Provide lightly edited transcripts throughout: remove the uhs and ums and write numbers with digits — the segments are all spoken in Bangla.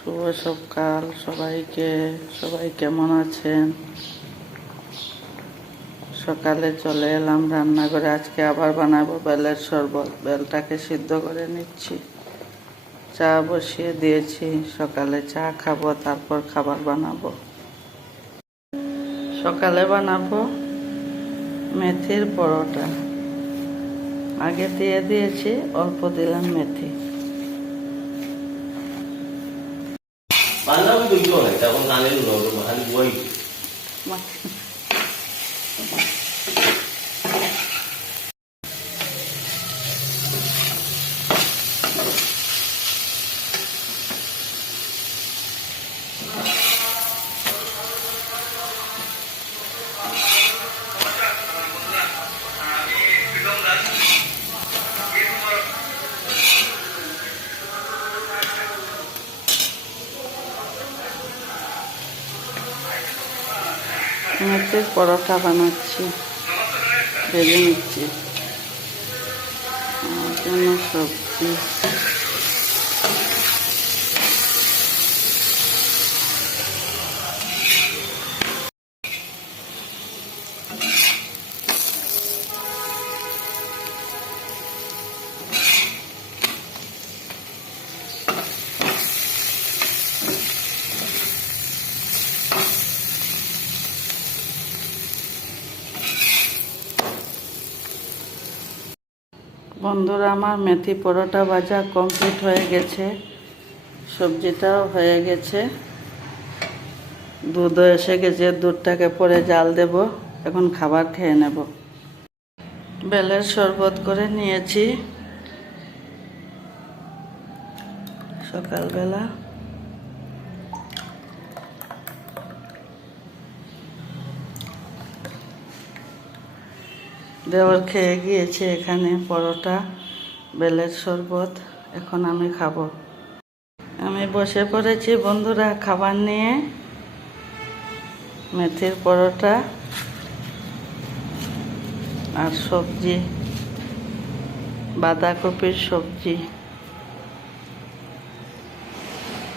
শুভ সকাল সবাইকে। সবাই কেমন আছেন? সকালে চলে এলাম রান্নাঘরে। আজকে আবার বানাবো বেলের শরবত। বেলটাকে সিদ্ধ করে নিচ্ছি। চা বসিয়ে দিয়েছি। সকালে চা খাবো, তারপর খাবার বানাবো। সকালে বানাবো মেথির পরোটা। আগে দিয়ে দিয়েছি, অল্প দিলাম মেথি। মেথির পরোটা বানাচ্ছি, ভেজে নিচ্ছি। আমার জন্য সবজি বন্ধুরা, আমার মেথি পরোটা ভাজা কমপ্লিট হয়ে গেছে। সবজিটাও হয়ে গেছে। দুধও এসে গেছে। দুধটাকে পরে জাল দেব। এখন খাবার খেয়ে নেব। বেলের শরবত করে নিয়েছি সকালবেলা। দেওর খেয়ে গিয়েছে এখানে পরোটা, বেলের শরবত। এখন আমি খাবো। আমি বসে পড়েছি বন্ধুরা খাবার নিয়ে। মেথির পরোটা আর সবজি, বাঁধাকপির সবজি।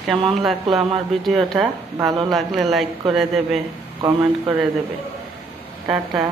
কেমন লাগলো আমার ভিডিওটা? ভালো লাগলে লাইক করে দেবে, কমেন্ট করে দেবে। টাটা।